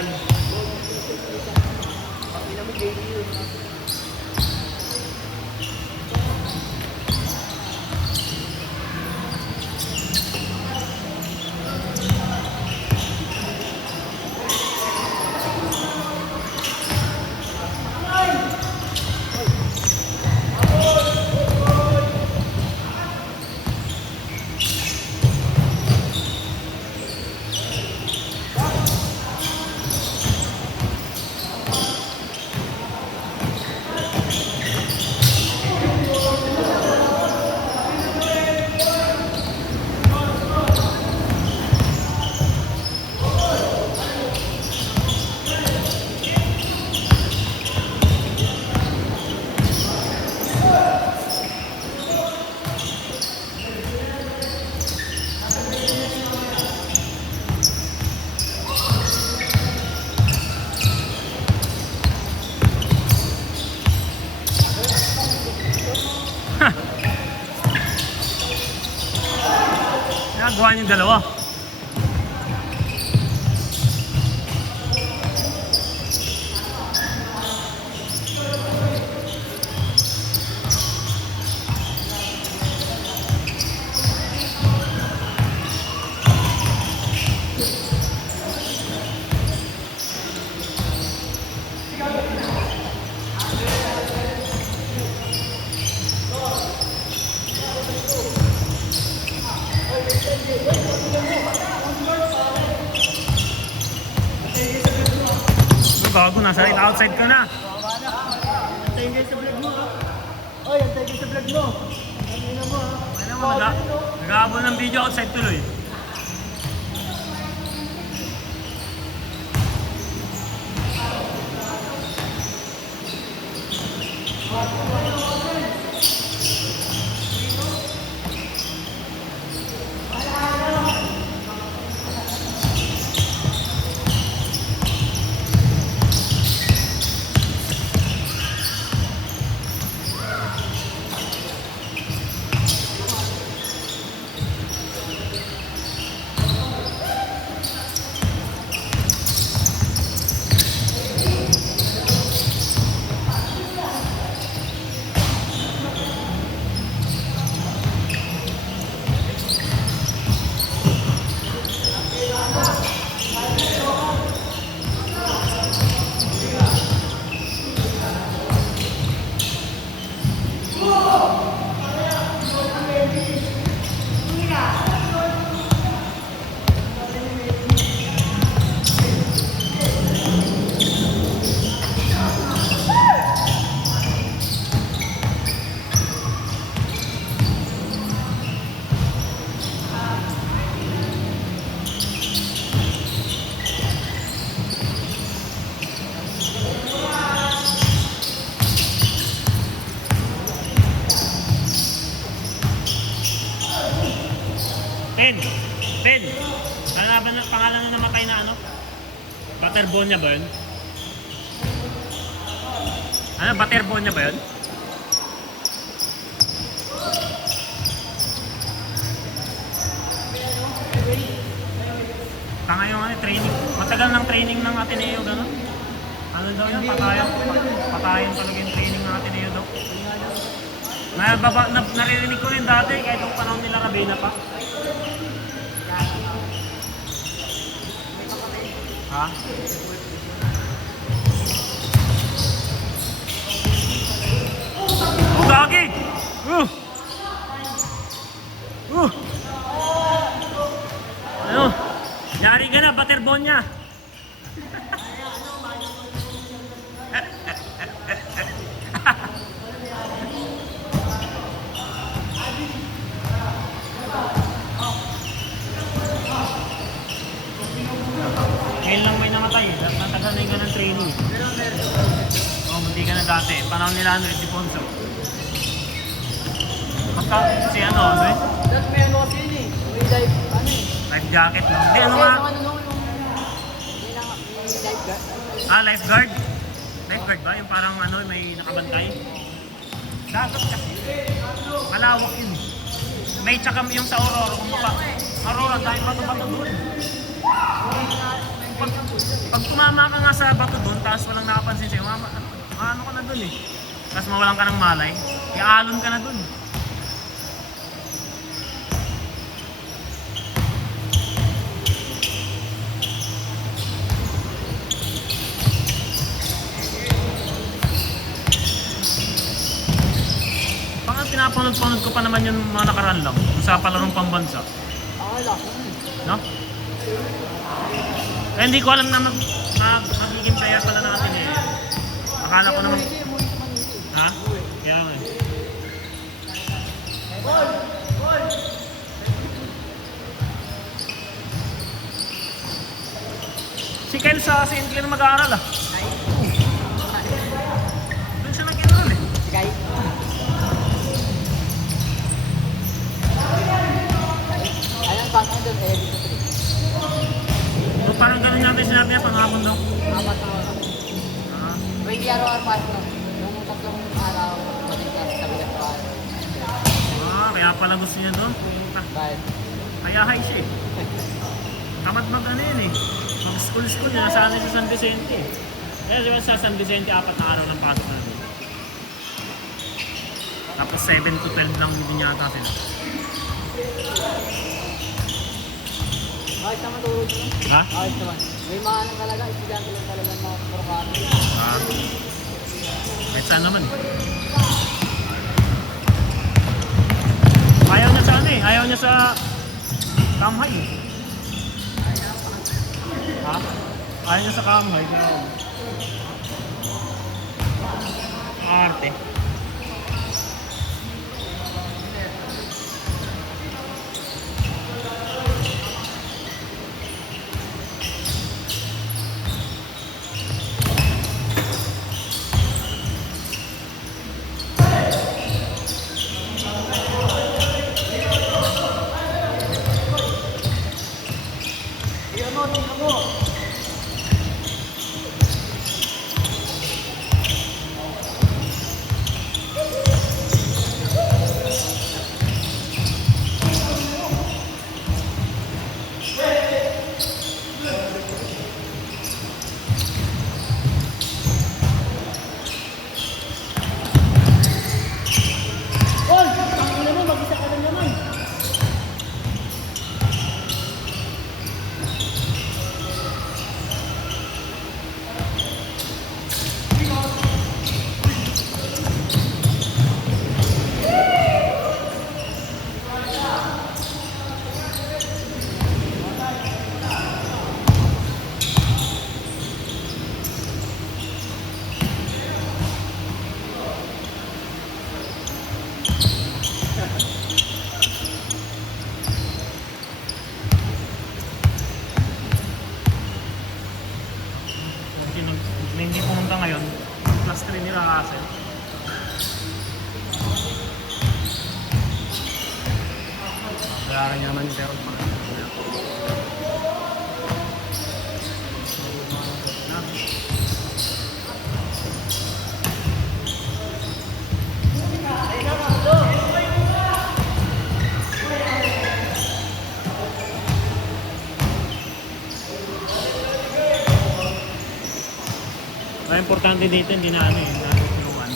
yan. Nagawa niyong dalawa. Gago, nasa right outside ka na. Antayin kayo sa vlog mo ha. Oy, antayin kayo sa vlog mo. Ano mo ha. Ano mo, nag-aabol ng video outside tuloy. Ben, ano nga ba ng pangalan na namatay na ano? Butterbonia ba yun? Ano, Butterbonia ba yun? Tanga yung ano, training. Matagal ng training ng Ateneo, gano'n? Ano daw yan? Patayan talaga yung training ng Ateneo daw. Naririnig ko rin dati, kahit yung panahon nila Rabena pa. Ha? Oh, gagi! Ano? Nyari ka na, Butterbonia! Ngayon lang may namatay, natagal na yung ganang training. Hindi ka na dati, panahon nila ano, si Ponso. Basta si ano eh? Dati may ano kasi yun eh. May life, ano eh. Life jacket no? Hindi, ano Kasi nga? yung ano nung, may lifeguard. Ah, lifeguard? Lifeguard ba? Yung parang ano, may nakabantay? Dapat kasi. Malawak yun. May tsaka yung sa Aurora, kung maka. Aurora, dahil bato-bato doon. Pag tumama ka nga sa bato doon, tapos walang nakapansin sa'yo, ano ka na doon eh. Tapos mawalan ka ng malay, iaalon ka na doon. Baka pinapanood-panood ko pa naman yung mga nakaraan lang, kung sa palarong pambansa. Okay lang. No? Eh, hindi ko alam na magiging player pala natin eh. Akala ko naman... Ha? Kaya nga eh. Si Kyle sa St. Clair mag-aaral ah. Doon siya nag-enroll eh. Sige. Ayan, baka doon, dito 3. So, parang ganun natin sinabi niya, panghapon daw. Apat na oras. Ah, 20 araw-araw pa ito. Yung tatlong araw, matiglas sa bigat pa. kaya pala gusto niya doon. Dahil, Kaya high siya eh. Tamad mag-ano yun eh. Mag-school niya, nasanay sa San Vicente eh. Kaya diba sa San Vicente, 4 na araw ng pasok na doon. Tapos 7 to 12 lang din yata sila. bakit naman tulog mo? Ha? Bakit naman? May mga ano talaga, estudyante lang talaga ng mga prokado. Ah. Kahit saan naman eh. Ayaw niya sa ano eh. Ayaw niya sa Kamhay eh. Ha? Ayaw niya sa Kamhay. Arte. Oy! Ang ina mo, mag-isa ka lang naman. May hindi pumunta ngayon. Plus 3 nila kasi. Kaya rin naman yung pero ang importante dito, hindi na ano eh, natutulungan.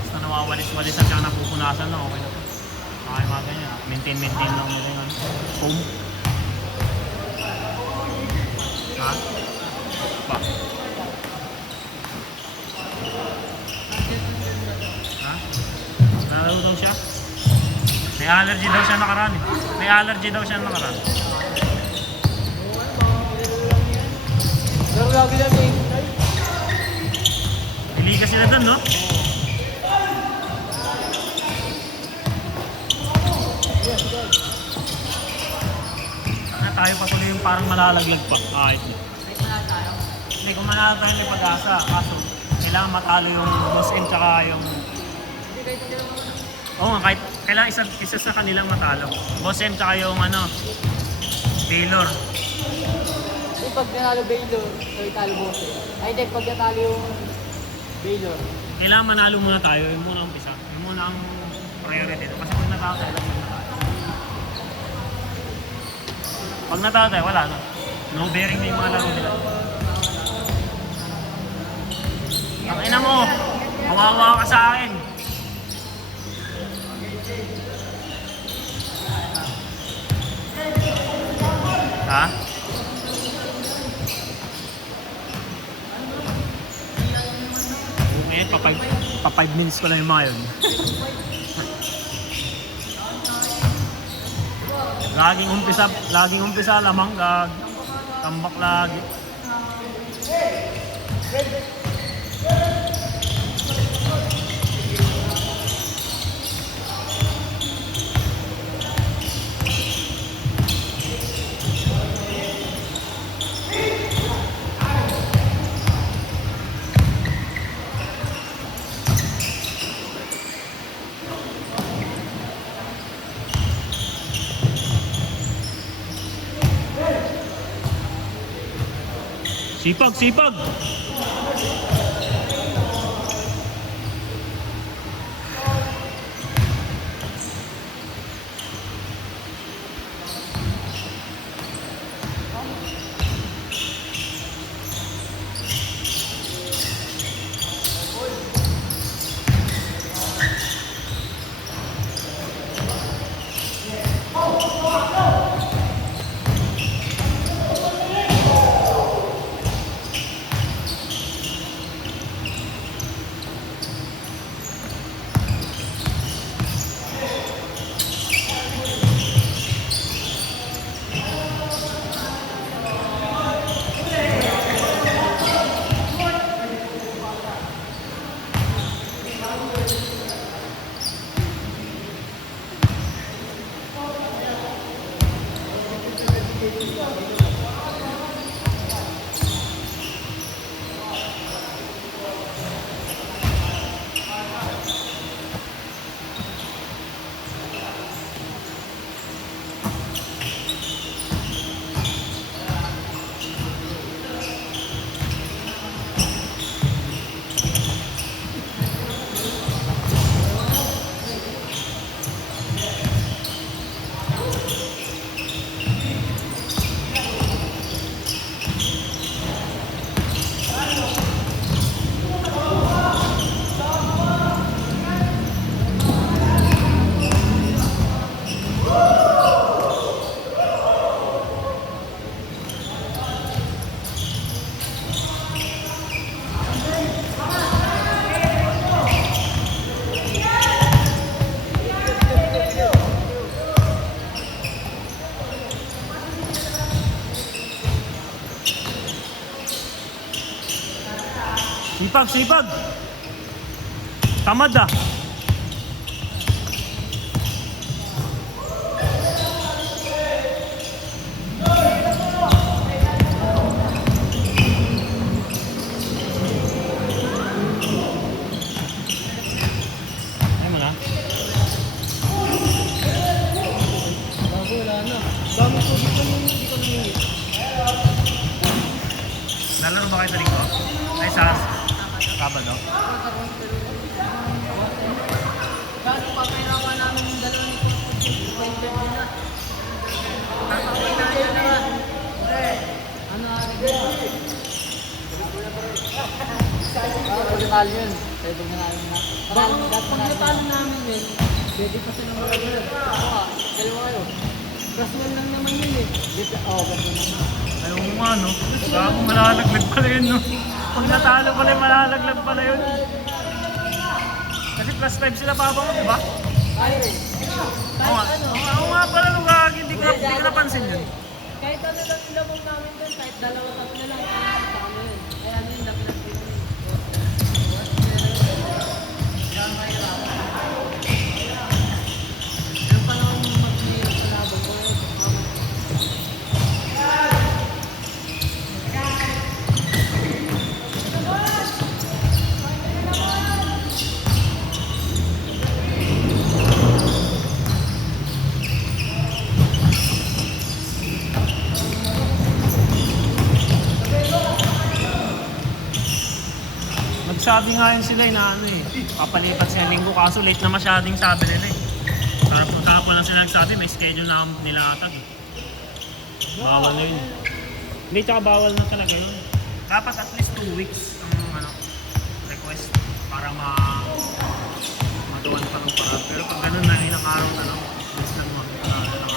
Basta nawawalis-walis at saka napupunasan na, okay na po. Okay, mga ganyan. Maintain lang mo yung foam. Ha? Ba? Ha? Nalaro daw siya? May allergy daw siya nakaraan eh. May allergy daw siya nakaraan. Pero lagi lang eh. Iliga sila doon, no? Tayo patuloy yung parang malalaglag pa. Kahit na. May pala tayo. Hindi, kung manalo tayo may pag-asa. Kaso, kailangan matalo yung boss end tsaka yung... Hindi kayo talaga naman. Oo nga, kahit kailangan isa sa kanilang matalo. Boss end tsaka yung ano... Baylor. Hindi pag nanalo Baylor, so italo Bose. Ay hindi, pag natalo yung Baylor. Kailangan manalo muna tayo. Yung muna ang umpisa. Yung muna ang priority. Kasi kung natalo tayo, lang muna tayo. Pag natalo tayo, wala na. No bearing na yung mga laro nila. Ang ina mo, kawawa ka sa akin. Ha? Ngayon, pa 5 minutes ko lang yung mga yun. Laging umpisa, lamang gag. Tambak lagi. Sipag, sipag! Sipag, sipag! Tamad ah! Ayaw mo na? Bago, wala na. Dami ko dito nung hindi ko namingit. Nalaro ba kayo sa linggo? Ay, sa Sabado? Kaso papahirapan namin yung dalawa ni Quentin nila. Ano pagkatalo yun. Pwede na namin na. Pag natalo namin yun, pwede pa silang magagawin. Dalawa kayo. Casual lang naman yun eh. Oo, casual naman. Ayaw mo nga, no? Gago, malalaglag pala yun, no? Pag natalo pala yun, malalaglag pala yun. Kasi plus 5 sila papa mo, di ba? Ay, kahit ano. Oo nga pala, no, gagi. Hindi ko napansin yun. Kahit ano lang ilabong namin doon, kahit dalawa tatlo lang. Ano yun? Kaya ano yun, lapit ng pwede yun. Kaya mahirap. Yung panahon mo mag-iirap sa labang ko yun. Nagsabi nga yun sila na ano eh, papalipat siya linggo kaso late na masyadong sabi nila eh. Kahapon lang sila nagsabi, may schedule na nila atag eh. Bawal na yun. Hindi, tsaka bawal na talaga yun. Dapat at least 2 weeks ang request para maduwan pa ng parang. Pero pag ganun na, ilang araw na lang, mas lang mag-araw.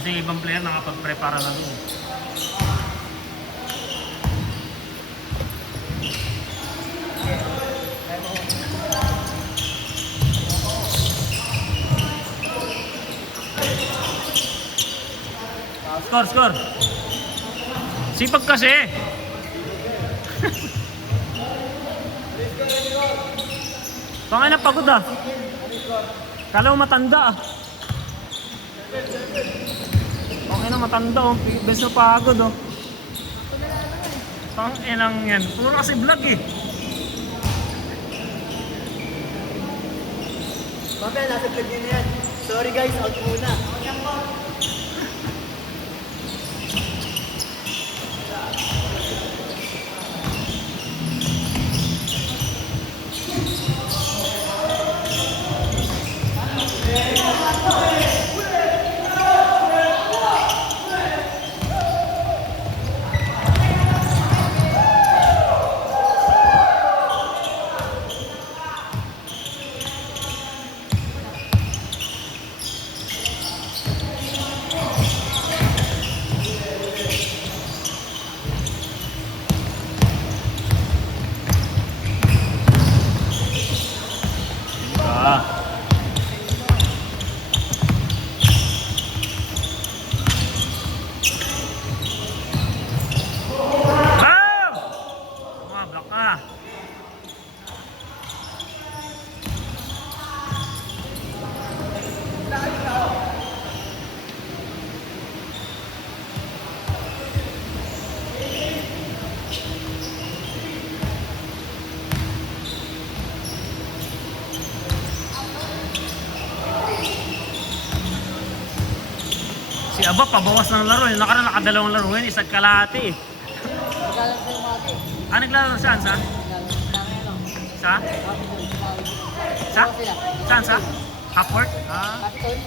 Kasi ibang player nakapag-prepara na doon. Score! Sipag kasi! Pangay na pagod ah! Kala mo matanda ah! Pangay na matanda oh! Bes na pagod oh! Pangay lang yan! Puro kasi vlog eh! Mamaya, nasa vlog niya na yan. Sorry guys, out muna. Si Aba, pabawas ng laro. Yung nakaraan nakadalawang laro yun, isang kalahati eh. Naglalaro sa yung mati. Naglalaro saan? Sa? Sa? Sa? Saan? Sa? Half-court? Capitol.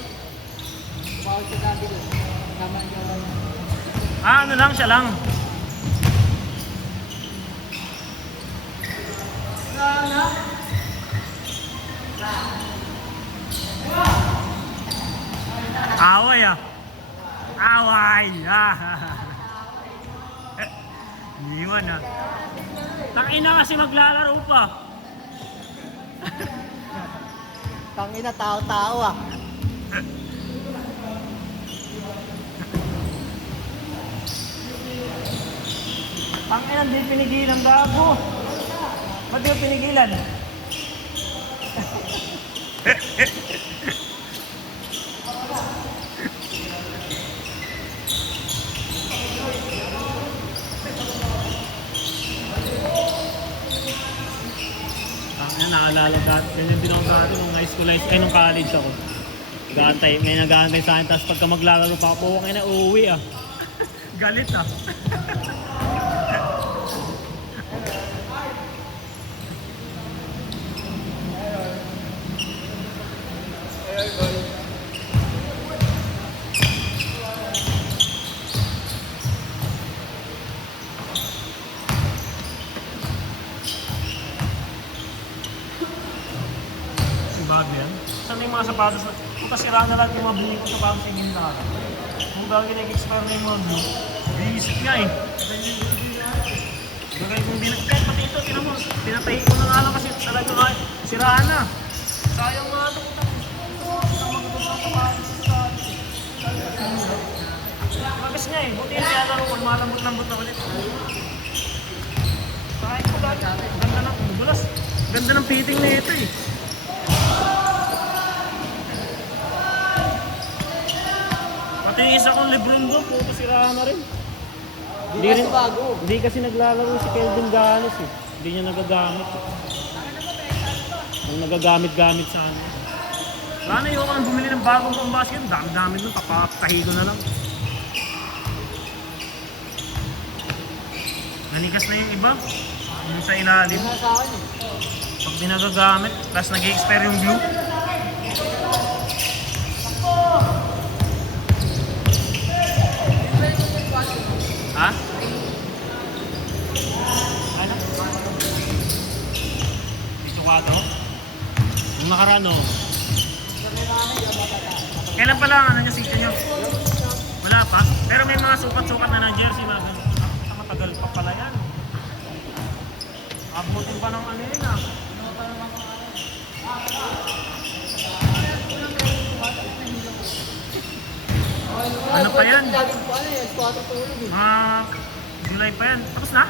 Bawal sa gabi doon. Tama niyo lang. Ano lang, siya lang. Away ah. Away! Iwan ah. Tangina kasi maglalaro pa. Tangina, tao-tao ah. Tangina, hindi pinigilan gago. Ba't di pinigilan? Naalala dati, ganyan din ako dati nung high school, nung college ako. May nag-aantay sa akin, tapos pagka maglalaro pa ako, okay na uuwi ah. Galit ah. Bago yan. Saan yung mga sapatos na... Kung kasira na lang yung mga bili ko sapatos sa ganda. Kung bago nag-expire na yung mga blue, biisip nga eh. Bagay kung kahit pati ito, tinan mo, pinatay ko na nga lang kasi talaga nga siraan na. Sayang nga ito. Magas nga eh, buti yung kaya ko, malambot-lambot na ulit. Sayang ko dati. Ganda ng bulas. Ganda ng fitting na ito eh. Pati yung isa kong Lebron doon, puto sirahan na rin. Hindi kasi bago. Hindi kasi naglalaro si Kelvin Galos eh. Hindi niya nagagamit eh. Ang nagagamit-gamit sa ano. Wala na yung kang bumili ng bagong pambasket, dami-dami doon, papatahi ko na lang. Nanigas na yung iba. Yung sa ilalim. Wala sa akin eh. Pag di nagagamit, tapos nag-i-expire yung blue. Kailan pala ang ano nyo, sityo nyo? Wala pa. Pero may mga sukat-sukat na ng jersey, mga ganun. Matagal pa pala yan. Abutin pa ng ano yun ah. Ano pa yan? Laging po ano eh, squatter tulog eh. Mga July pa yan. Tapos na?